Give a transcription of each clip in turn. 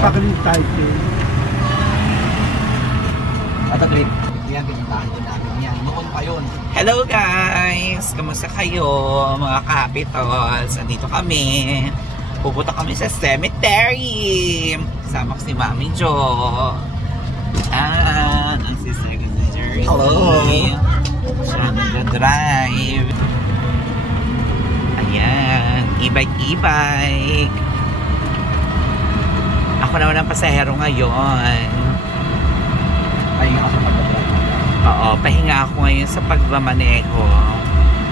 Pakling title. At agree. Yan, pinuntahan din namin yan. Noon pa yun. Hello guys! Kamusta kayo mga kapitals? Andito kami. Pupunta kami sa cemetery. Kasama ko si Mami Jo. Ang sister ko si Jersey. Hello! Siya nag-drive. Ayan. E-bike. Ako naman ang pasahero ngayon. Pahinga ako sa pagdadrive. Oo, pahinga ako ngayon sa pagmamaneho.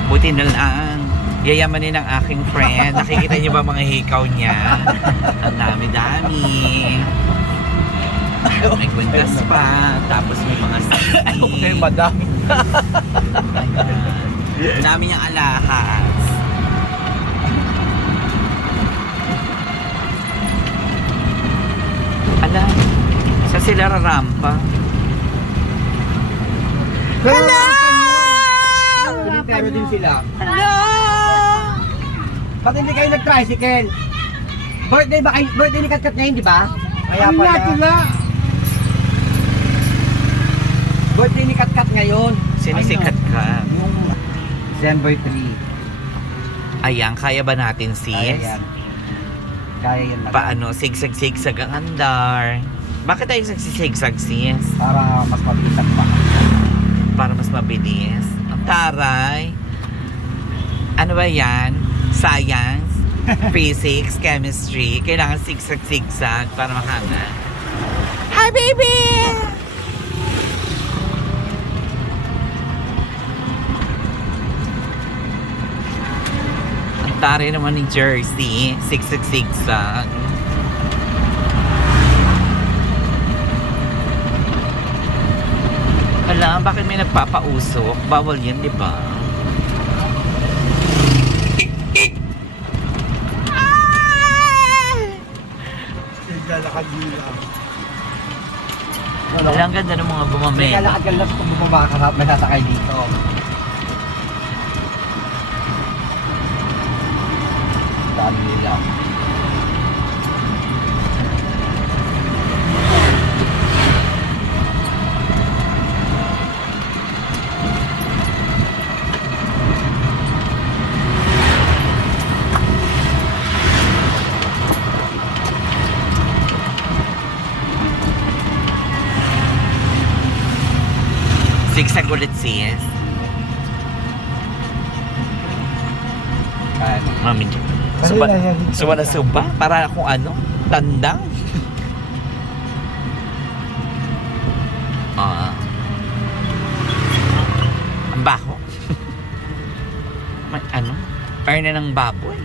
Buti na lang. Yayamanin ng aking friend. Nakikita niyo ba mga hikaw niya? Ang dami-dami. May kwintas pa. Tapos may mga sisi. Madami. Ang dami niyang alahas. Ala, sa sila rarampa. Hello! Pero din sila. Hello! Pag hindi kayo nag-tricycle, birthday ni Katkat ngayon, di ba? Kaya Ano nga pala, sila? birthday ni Katkat ngayon. Sinisikat ka. Yung December 3. Ayan, kaya ba natin sis? Kaya yan lang. Paano? Sigsag-sigsag ang andar. Bakit tayo sigsag sis? Para mas mabilis ang pa. Para mas mabilis. Ang taray. Ano ba yan? Science? Physics? Chemistry? Kailangan sigsag-sigsag para makana. Hi, baby! Ang taray naman ni Jersey. Sigsag-sigsag. Alam, bakit may nagpapausok? Bawal yan, di ba? Naglalakad nila. Wala, ang ganda ng mga May bumamela. kalakad ka lang kung bumaba ka may sasakay dito. Daan nila. Sigsag ulit sis. Mami, suba na suba? Para kung ano? Tandang? Ang baho. May ano? Perna ng baboy.